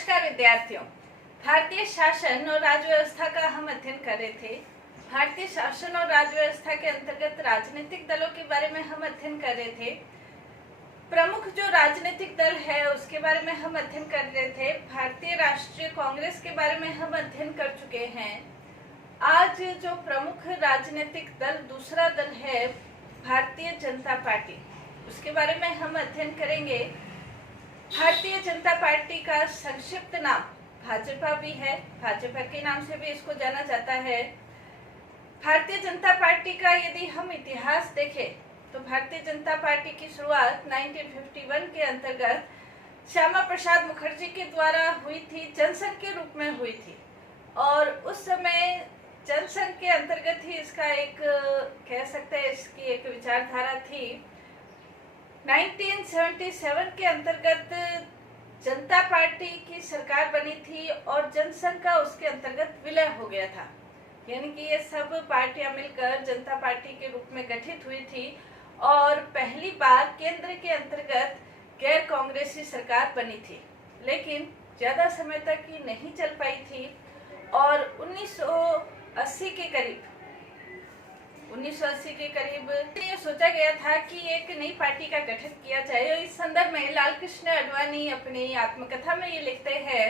नमस्कार विद्यार्थियों। भारतीय शासन और राज्य व्यवस्था का हम अध्ययन कर रहे थे। भारतीय शासन और राज्य व्यवस्था के अंतर्गत राजनीतिक दलों के बारे में हम अध्ययन कर रहे थे। प्रमुख जो राजनीतिक दल है उसके बारे में हम अध्ययन कर रहे थे। भारतीय राष्ट्रीय कांग्रेस के बारे में हम अध्ययन कर चुके हैं। आज जो प्रमुख राजनीतिक दल दूसरा दल है भारतीय जनता पार्टी, उसके बारे में हम अध्ययन करेंगे। भारतीय जनता पार्टी का संक्षिप्त नाम भाजपा भी है, भाजपा के नाम से भी इसको जाना जाता है। भारतीय जनता पार्टी का यदि हम इतिहास देखें तो भारतीय जनता पार्टी की शुरुआत 1951 के अंतर्गत श्यामा प्रसाद मुखर्जी के द्वारा हुई थी, जनसंघ के रूप में हुई थी। और उस समय जनसंघ के अंतर्गत ही इसका एक कह सकते हैं इसकी एक विचारधारा थी। 1977 के अंतर्गत जनता पार्टी की सरकार बनी थी और जनसंघ का उसके अंतर्गत विलय हो गया था, यानी कि ये सब पार्टियां मिलकर जनता पार्टी के रूप में गठित हुई थी और पहली बार केंद्र के अंतर्गत गैर कांग्रेसी सरकार बनी थी, लेकिन ज्यादा समय तक ये नहीं चल पाई थी। और 1980 के करीब ये सोचा गया था कि एक नई पार्टी का गठन किया जाए। इस संदर्भ में लाल कृष्ण आडवाणी अपनी आत्मकथा में ये लिखते हैं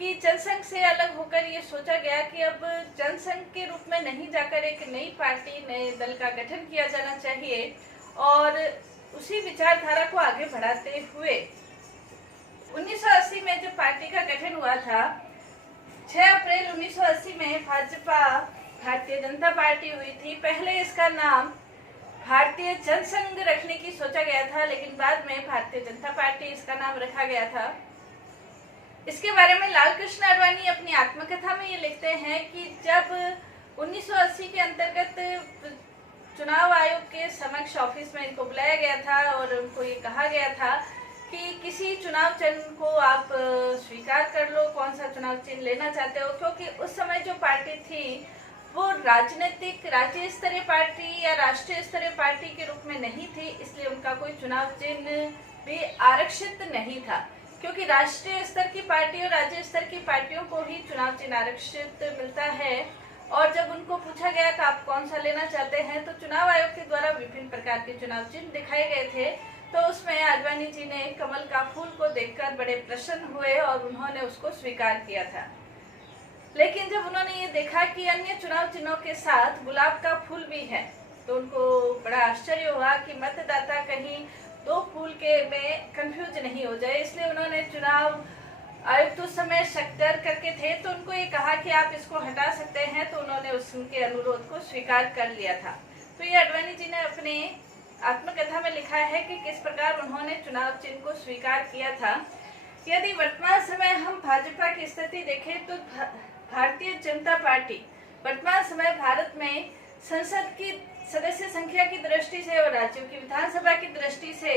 कि जनसंघ से अलग होकर ये सोचा गया कि अब जनसंघ के रूप में नहीं जाकर एक नई पार्टी, नए दल का गठन किया जाना चाहिए। और उसी विचारधारा को आगे बढ़ाते हुए 1980 में जब पार्टी का गठन हुआ था, 6 अप्रैल 1980 में भाजपा भारतीय जनता पार्टी हुई थी। पहले इसका नाम भारतीय जनसंघ रखने की सोचा गया था, लेकिन बाद में भारतीय जनता पार्टी इसका नाम रखा गया था। इसके बारे में लाल कृष्ण आडवाणी अपनी आत्मकथा में ये लिखते हैं कि जब 1980 के अंतर्गत चुनाव आयोग के समक्ष ऑफिस में इनको बुलाया गया था और उनको ये कहा गया था कि किसी चुनाव चिन्ह को आप स्वीकार कर लो, कौन सा चुनाव चिन्ह लेना चाहते हो, क्योंकि उस समय जो पार्टी थी वो राजनीतिक राज्य स्तरीय पार्टी या राष्ट्रीय स्तरीय पार्टी के रूप में नहीं थी, इसलिए उनका कोई चुनाव चिन्ह भी आरक्षित नहीं था। क्योंकि राष्ट्रीय स्तर की पार्टी और राज्य स्तर की पार्टियों को ही चुनाव चिन्ह आरक्षित मिलता है। और जब उनको पूछा गया कि आप कौन सा लेना चाहते हैं, तो चुनाव आयोग के द्वारा विभिन्न प्रकार के चुनाव चिन्ह दिखाए गए थे। तो उसमें आडवाणी जी ने कमल का फूल को देखकर बड़े प्रसन्न हुए और उन्होंने उसको स्वीकार किया था। लेकिन जब उन्होंने ये देखा कि अन्य चुनाव चिन्हों के साथ गुलाब का फूल भी है, तो उनको बड़ा आश्चर्य हुआ कि मतदाता कहीं दो फूल के में कंफ्यूज नहीं हो जाए। इसलिए उन्होंने चुनाव आयुक्त उस समय शक्तियार करके थे, तो उनको ये कहा कि आप इसको हटा सकते हैं, तो उन्होंने उनके अनुरोध को स्वीकार कर लिया था। तो ये आडवाणी जी ने अपने आत्मकथा में लिखा है कि किस प्रकार उन्होंने चुनाव चिन्ह को स्वीकार किया था। यदि वर्तमान समय हम भाजपा की स्थिति देखें तो भारतीय जनता पार्टी वर्तमान समय भारत में संसद की सदस्य संख्या की दृष्टि से और राज्यों की विधानसभा की दृष्टि से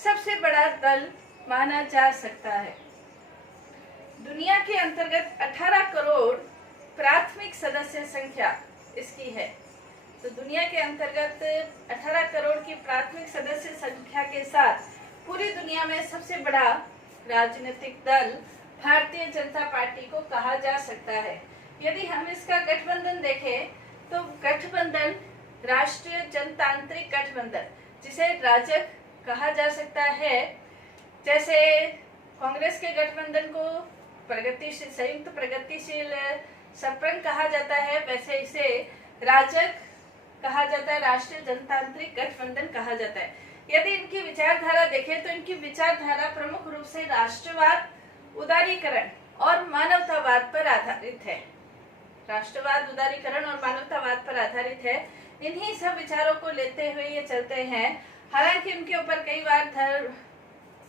सबसे बड़ा दल माना जा सकता है। दुनिया के अंतर्गत 18 करोड़ प्राथमिक सदस्य संख्या इसकी है। तो दुनिया के अंतर्गत 18 करोड़ की प्राथमिक सदस्य संख्या के साथ पूरी दुनिया में सबसे बड़ा राजनीतिक दल भारतीय जनता पार्टी को कहा जा सकता है। यदि हम इसका गठबंधन देखें तो गठबंधन राष्ट्रीय जनतांत्रिक गठबंधन, जिसे राजग कहा जा सकता है, जैसे कांग्रेस के गठबंधन को प्रगतिशील संयुक्त प्रगतिशील सपरंग कहा जाता है, वैसे इसे राजग कहा जाता है, राष्ट्रीय जनतांत्रिक गठबंधन कहा जाता है। यदि इनकी विचारधारा देखें तो इनकी विचारधारा प्रमुख रूप से राष्ट्रवाद, उदारीकरण और मानवतावाद पर आधारित है। राष्ट्रवाद, उदारीकरण और मानवतावाद पर आधारित है। इन्हीं सब विचारों को लेते हुए ये चलते हैं। हालांकि उनके ऊपर कई बार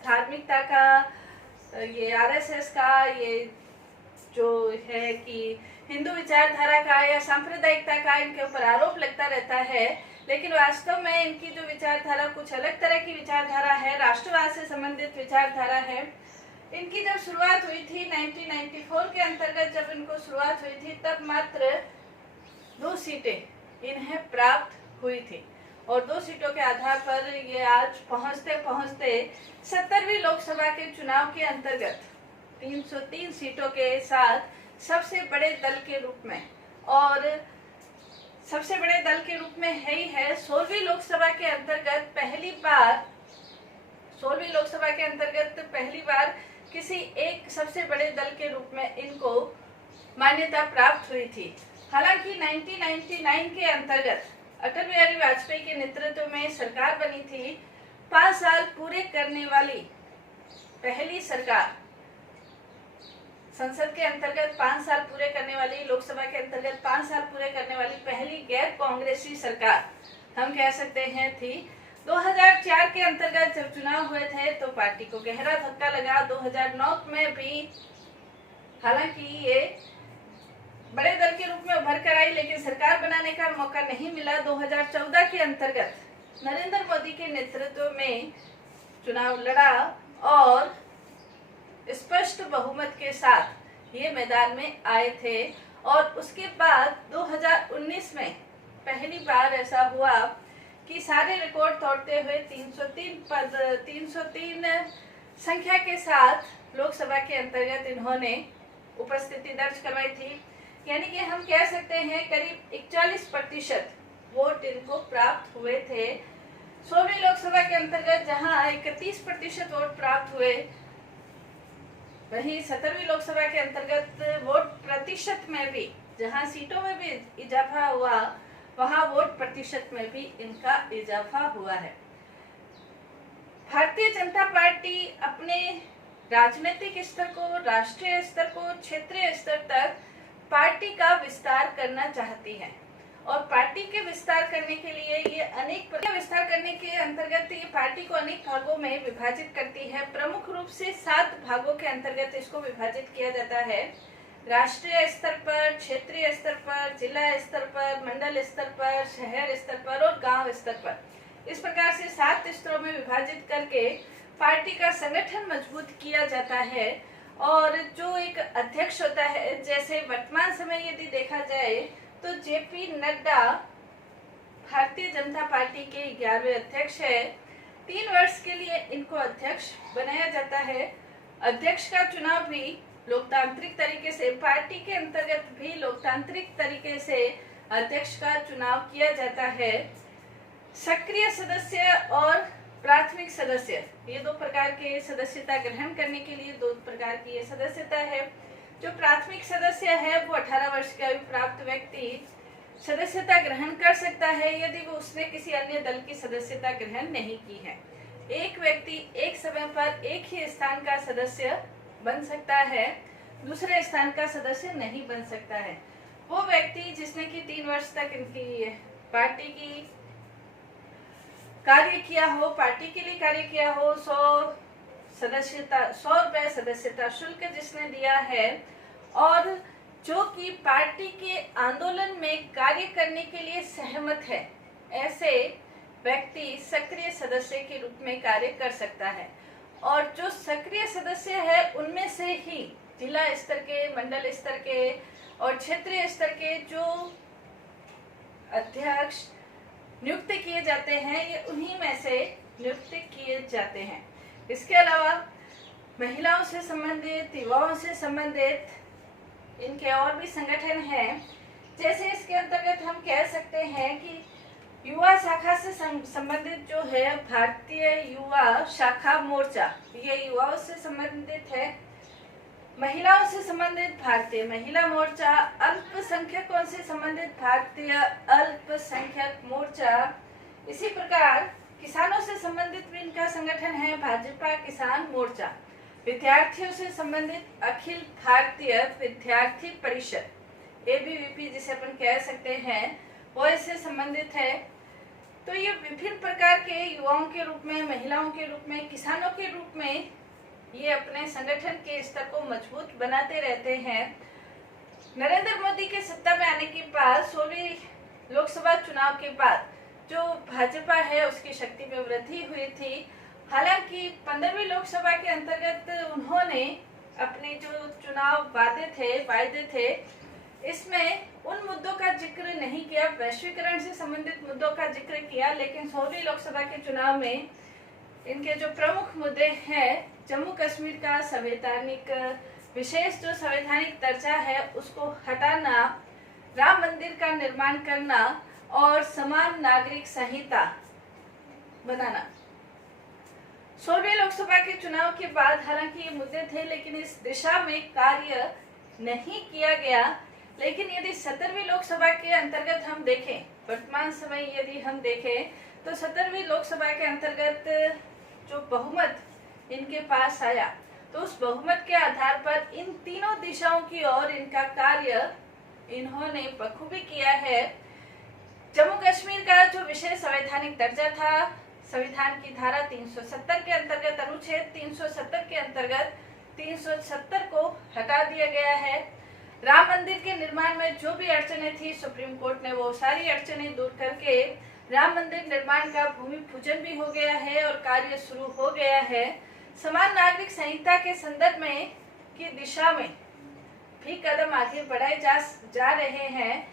धार्मिकता का, ये आरएसएस का, ये जो है कि हिंदू विचारधारा का या सांप्रदायिकता का इनके ऊपर आरोप लगता रहता है, लेकिन वास्तव में इनकी जो विचारधारा कुछ अलग तरह की विचारधारा है, राष्ट्रवाद से संबंधित विचारधारा है। इनकी जब शुरुआत हुई थी 1994 के अंतर्गत, जब इनको शुरुआत हुई थी तब मात्र 2 सीटें इन्हें प्राप्त हुई थी और 2 सीटों के आधार पर ये आज पहुंचते पहुंचते 70वीं लोकसभा के चुनाव के अंतर्गत 303 सीटों के साथ सबसे बड़े दल के रूप में, और सबसे बड़े दल के रूप में है ही है। 16वीं लोकसभा के अंतर्गत पहली बार किसी एक सबसे बड़े दल के रूप में इनको मान्यता प्राप्त हुई थी। हालांकि 1999 के अंतर्गत अटल बिहारी वाजपेयी के नेतृत्व में सरकार बनी थी। 5 साल पूरे करने वाली पहली सरकार, संसद के अंतर्गत 5 साल पूरे करने वाली, लोकसभा के अंतर्गत 5 साल पूरे करने वाली पहली गैर कांग्रेसी सरकार हम कह सकते हैं थी। 2004 के अंतर्गत जब चुनाव हुए थे तो पार्टी को गहरा धक्का लगा। 2009 में भी हालांकि ये बड़े दल के रूप में उभर कर आई, लेकिन सरकार बनाने का मौका नहीं मिला। 2014 के अंतर्गत नरेंद्र मोदी के नेतृत्व में चुनाव लड़ा और स्पष्ट बहुमत के साथ ये मैदान में आए थे। और उसके बाद 2019 में पहली बार ऐसा हुआ कि सारे रिकॉर्ड तोड़ते हुए 303 संख्या के साथ लोकसभा के अंतर्गत इन्होंने उपस्थिति दर्ज करवाई थी। यानी कि हम कह सकते हैं करीब 41% वोट इनको प्राप्त हुए थे। 16वीं लोकसभा के अंतर्गत जहां 31% वोट प्राप्त हुए, वहीं 17वीं लोकसभा के अंतर्गत वोट प्रतिशत में भी, जहां सीटों में भी इजाफा हुआ, वहां वोट प्रतिशत में भी इनका इजाफा हुआ है। भारतीय जनता पार्टी अपने राजनीतिक स्तर को, राष्ट्रीय स्तर को, क्षेत्रीय स्तर तक पार्टी का विस्तार करना चाहती है। और पार्टी के विस्तार करने के लिए ये विस्तार करने के अंतर्गत ये पार्टी को अनेक भागों में विभाजित करती है। प्रमुख रूप से 7 भागों के अंतर्गत इसको विभाजित किया जाता है। राष्ट्रीय स्तर पर, क्षेत्रीय स्तर पर, जिला स्तर पर, मंडल स्तर पर, शहर स्तर पर और गांव स्तर पर। इस प्रकार से 7 स्तरों में विभाजित करके पार्टी का संगठन मजबूत किया जाता है। और जो एक अध्यक्ष होता है, जैसे वर्तमान समय यदि देखा जाए तो जेपी नड्डा भारतीय जनता पार्टी के 11वें अध्यक्ष है। 3 वर्ष के लिए इनको अध्यक्ष बनाया जाता है। अध्यक्ष का चुनाव भी लोकतांत्रिक तरीके से, पार्टी के अंतर्गत भी लोकतांत्रिक तरीके से अध्यक्ष का चुनाव किया जाता है। सक्रिय सदस्य और प्राथमिक सदस्य, ये 2 प्रकार के सदस्यता ग्रहण करने के लिए 2 प्रकार की ये सदस्यता है। जो प्राथमिक सदस्य है वो 18 वर्ष की आयु प्राप्त व्यक्ति सदस्यता ग्रहण कर सकता है यदि वो उसने किसी अन्य दल की सदस्यता ग्रहण नहीं की है। एक व्यक्ति एक समय पर एक ही स्थान का सदस्य बन सकता है, दूसरे स्थान का सदस्य नहीं बन सकता है। वो व्यक्ति जिसने कि 3 वर्ष तक इनकी पार्टी की कार्य किया हो, पार्टी के लिए कार्य किया हो, 100 रुपए सदस्यता शुल्क जिसने दिया है, और जो कि पार्टी के आंदोलन में कार्य करने के लिए सहमत है, ऐसे व्यक्ति सक्रिय सदस्य के रूप में कार्य कर सकता है। और जो सक्रिय सदस्य है उनमें से ही जिला स्तर के, मंडल स्तर के और क्षेत्रीय स्तर के जो अध्यक्ष नियुक्त किए जाते हैं, ये उन्हीं में से नियुक्त किए जाते हैं। इसके अलावा महिलाओं से संबंधित, युवाओं से संबंधित इनके और भी संगठन हैं। जैसे इसके अंतर्गत हम कह सकते हैं कि युवा शाखा से संबंधित जो है भारतीय युवा शाखा मोर्चा, ये युवाओं से संबंधित है। महिलाओं से संबंधित भारतीय महिला मोर्चा, अल्पसंख्यकों से संबंधित भारतीय अल्पसंख्यक मोर्चा। इसी प्रकार किसानों से संबंधित भी इनका संगठन है भाजपा किसान मोर्चा। विद्यार्थियों से संबंधित अखिल भारतीय विद्यार्थी परिषद, ABVP जिसे अपन कह सकते हैं, वो इससे संबंधित है। तो ये विभिन्न प्रकार के युवाओं के रूप में, महिलाओं के रूप में, किसानों के रूप में ये अपने संगठन के स्तर को मजबूत बनाते रहते हैं। नरेंद्र मोदी के सत्ता में आने के बाद 16वीं लोकसभा चुनाव के बाद जो भाजपा है उसकी शक्ति में वृद्धि हुई थी। हालांकि 15वीं लोकसभा के अंतर्गत उन्होंने अपने जो चुनाव वायदे थे, इसमें उन मुद्दों का जिक्र नहीं किया, वैश्वीकरण से संबंधित मुद्दों का जिक्र किया। लेकिन 16वीं लोकसभा के चुनाव में इनके जो प्रमुख मुद्दे हैं जम्मू कश्मीर का संवैधानिक विशेष जो संवैधानिक दर्जा है उसको हटाना, राम मंदिर का निर्माण करना और समान नागरिक संहिता बनाना। 16वीं लोकसभा के चुनाव के बाद हालांकि ये मुद्दे थे, लेकिन इस दिशा में कार्य नहीं किया गया। लेकिन यदि 17वीं लोकसभा के अंतर्गत हम देखें, वर्तमान समय यदि हम देखें तो 17वीं लोकसभा के अंतर्गत जो बहुमत इनके पास आया, तो उस बहुमत के आधार पर इन तीनों दिशाओं की ओर इनका कार्य इन्होंने बखूबी किया है। जम्मू कश्मीर का जो विशेष संवैधानिक दर्जा था, संविधान की धारा 370 के अंतर्गत, अनुच्छेद 370 के अंतर्गत 370 को हटा दिया गया है। राम मंदिर के निर्माण में जो भी अड़चने थी, सुप्रीम कोर्ट ने वो सारी अड़चने दूर करके राम मंदिर निर्माण का भूमि पूजन भी हो गया है और कार्य शुरू हो गया है। समान नागरिक संहिता के संदर्भ में की दिशा में भी कदम आगे बढ़ाए जा रहे हैं।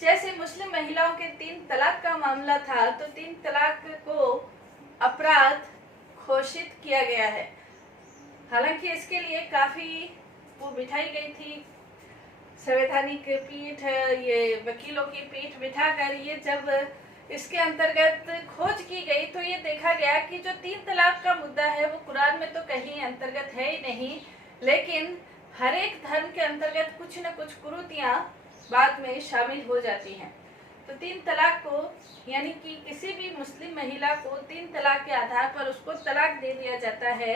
जैसे मुस्लिम महिलाओं के 3 तलाक का मामला था, तो 3 तलाक को अपराध घोषित किया गया है। हालांकि इसके लिए काफी वो बिठाई गई थी संवैधानिक पीठ, ये वकीलों की पीठ बिठाकर ये जब इसके अंतर्गत खोज की गई तो ये देखा गया कि जो 3 तलाक का मुद्दा है वो कुरान में तो कहीं अंतर्गत है ही नहीं, लेकिन हर एक धर्म के अंतर्गत कुछ न कुछ कुरीतियां बाद में शामिल हो जाती हैं। तो 3 तलाक को, यानी कि किसी भी मुस्लिम महिला को 3 तलाक के आधार पर उसको तलाक दे दिया जाता है,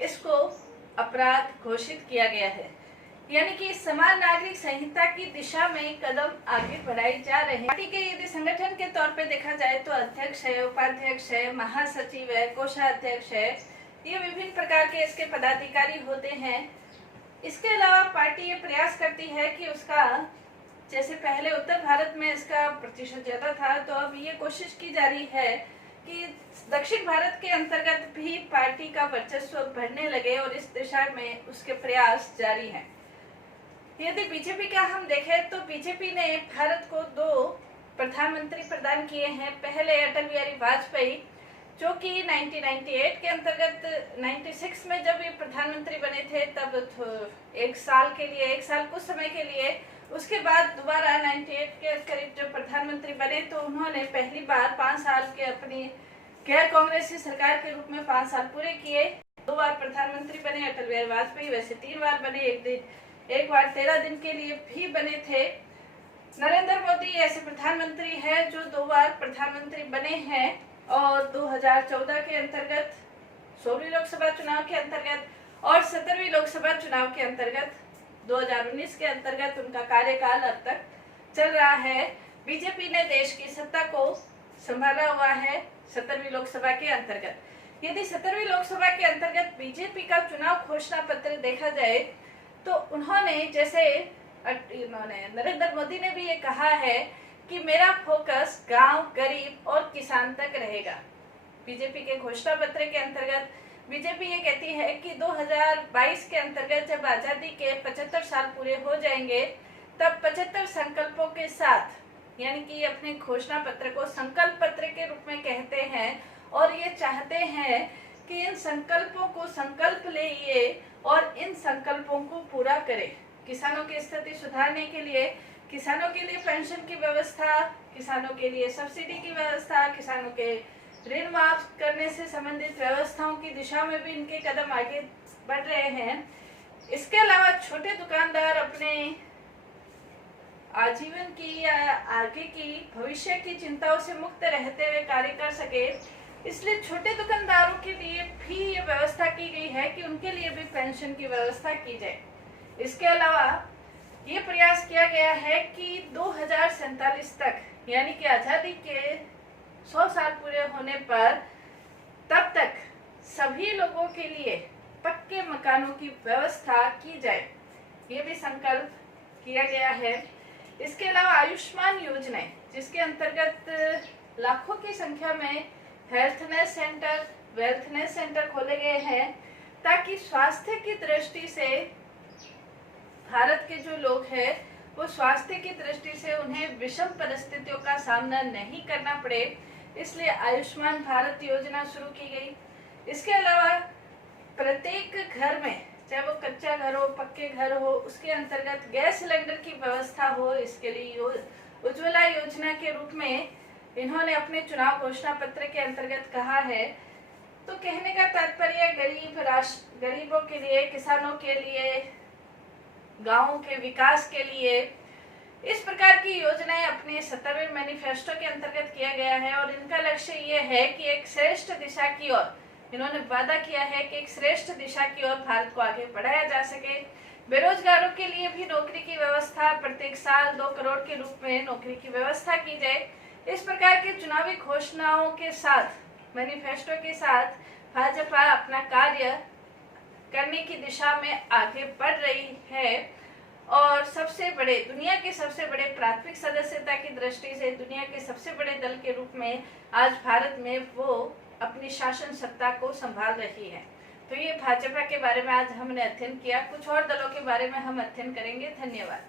इसको अपराध घोषित किया गया है। यानी कि समान नागरिक संहिता की दिशा में कदम आगे बढ़ाए जा रहे हैं। पार्टी के यदि संगठन के तौर पे देखा जाए तो अध्यक्ष है, उपाध्यक्ष है, महासचिव है, कोषाध्यक्ष है, ये विभिन्न प्रकार के इसके पदाधिकारी होते हैं। इसके अलावा पार्टी ये प्रयास करती है कि उसका, जैसे पहले उत्तर भारत में इसका प्रतिशत ज्यादा था, तो अब ये कोशिश की जा रही है कि दक्षिण भारत के अंतर्गत भी पार्टी का वर्चस्व बढ़ने लगे और इस दिशा में उसके प्रयास जारी हैं। यदि बीजेपी का हम देखें तो बीजेपी ने भारत को 2 प्रधानमंत्री प्रदान किए हैं। पहले अटल बिहारी वाजपेयी, जो कि 1998 के अंतर्गत 96 में जब ये प्रधानमंत्री बने थे, तब 1 साल के लिए, 1 साल कुछ समय के लिए, उसके बाद दोबारा 98 के करीब जब प्रधानमंत्री बने तो उन्होंने पहली बार 5 साल के अपनी गैर कांग्रेसी सरकार के रूप में 5 साल पूरे किए। 2 बार प्रधानमंत्री बने अटल बिहारी वाजपेयी, वैसे 3 बार बने, एक बार 13 दिन के लिए भी बने थे। नरेंद्र मोदी ऐसे प्रधानमंत्री हैं जो 2 बार प्रधानमंत्री बने हैं और 2014 के अंतर्गत 16वीं लोकसभा चुनाव के अंतर्गत और 17वीं लोकसभा चुनाव के अंतर्गत 2019 के अंतर्गत उनका कार्यकाल अब तक चल रहा है। बीजेपी ने देश की सत्ता को संभाला हुआ है 17वीं लोकसभा के अंतर्गत। यदि 17वीं लोकसभा के अंतर्गत बीजेपी का चुनाव घोषणा पत्र देखा जाए तो उन्होंने, जैसे नरेंद्र मोदी ने भी ये कहा है कि मेरा फोकस गांव, गरीब और किसान तक रहेगा। बीजेपी के घोषणा पत्र के अंतर्गत बीजेपी ये कहती है कि 2022 के अंतर्गत जब आजादी के 75 साल पूरे हो जाएंगे, तब 75 संकल्पों के साथ, यानी कि अपने घोषणा पत्र को संकल्प पत्र के रूप में कहते हैं और ये चाहते हैं कि इन संकल्पों को संकल्प ले और इन संकल्पों को पूरा करें। किसानों की स्थिति सुधारने के लिए, किसानों के लिए पेंशन की व्यवस्था, किसानों के लिए सब्सिडी की व्यवस्था, किसानों के ऋण माफ करने से संबंधित व्यवस्थाओं की दिशा में भी इनके कदम आगे बढ़ रहे हैं। इसके अलावा छोटे दुकानदार अपने आजीवन की या आगे की भविष्य की चिंताओं से मुक्त रहते हुए कार्य कर सके, इसलिए छोटे दुकानदारों के लिए भी ये व्यवस्था की गई है कि उनके लिए भी पेंशन की व्यवस्था की जाए। इसके अलावा ये प्रयास किया गया है कि 2047 तक, यानी कि आजादी के 100 साल पूरे होने पर, तब तक सभी लोगों के लिए पक्के मकानों की व्यवस्था की जाए, ये भी संकल्प किया गया है। इसके अलावा आयुष्मान योजना, जिसके अंतर्गत लाखों की संख्या में हेल्थनेस सेंटर, वेल्थनेस सेंटर खोले गए हैं ताकि स्वास्थ्य की दृष्टि से भारत के जो लोग हैं वो स्वास्थ्य की दृष्टि से उन्हें विषम परिस्थितियों का सामना नहीं करना पड़े, इसलिए आयुष्मान भारत योजना शुरू की गई। इसके अलावा प्रत्येक घर में, चाहे वो कच्चा घर हो पक्के घर हो, उसके अंतर्गत गैस सिलेंडर की व्यवस्था हो। इसके लिए उज्ज्वला योजना के रूप में इन्होंने अपने चुनाव घोषणा पत्र के अंतर्गत कहा है। तो कहने का तात्पर्य गरीबों के लिए, किसानों के लिए, गांवों के विकास के लिए इस प्रकार की योजनाएं अपने 70वें मैनिफेस्टो के अंतर्गत किया गया है। और इनका लक्ष्य ये है कि एक श्रेष्ठ दिशा की ओर, इन्होंने वादा किया है कि एक श्रेष्ठ दिशा की ओर भारत को आगे बढ़ाया जा सके। बेरोजगारों के लिए भी नौकरी की व्यवस्था, प्रत्येक साल 2 करोड़ के रूप में नौकरी की व्यवस्था की जाए। इस प्रकार के चुनावी घोषणाओं के साथ, मैनिफेस्टो के साथ भाजपा अपना कार्य करने की दिशा में आगे बढ़ रही है। और दुनिया के सबसे बड़े प्राथमिक सदस्यता की दृष्टि से दुनिया के सबसे बड़े दल के रूप में आज भारत में वो अपनी शासन सत्ता को संभाल रही है। तो ये भाजपा के बारे में आज हमने अध्ययन किया। कुछ और दलों के बारे में हम अध्ययन करेंगे। धन्यवाद।